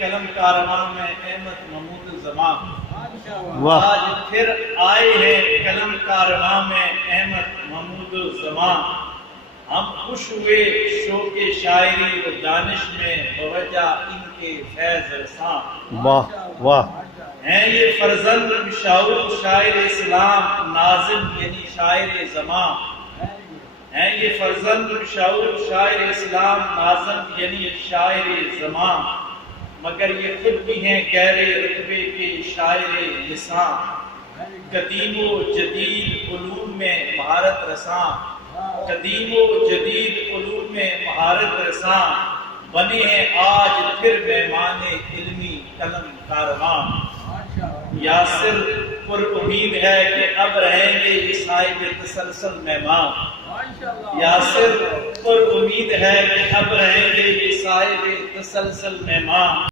قلم کارواں میں احمد محمود زمان، واہ آج پھر آئے ہیں قلم کارواں میں احمد محمود زمان۔ ہم خوش ہوئے شوق شاعری و دانش میں بوجہ ان کے فیض رساں۔ واہ واہ ہیں یہ فرزند مشاور شاعر اسلام ناظم یعنی شاعر زمان۔ ہیں یہ فرزند مشاور شاعر اسلام ناظم یعنی شاعر زمان، مگر یہ خود بھی ہیں گہرے رتبے کے شاعر لساں۔ قدیم و جدید علوم میں مہارت رساں، قدیم و جدید علوم میں مہارت رساں، بنے ہیں آج پھر مہمان علمی قلم کارواں۔ یاسر پر امید ہے کہ اب رہیں گے یہ صاحب تسلسل مہمان۔ یاسر پر امید ہے کہ اب رہیں گے یہ صاحب تسلسل مہمان۔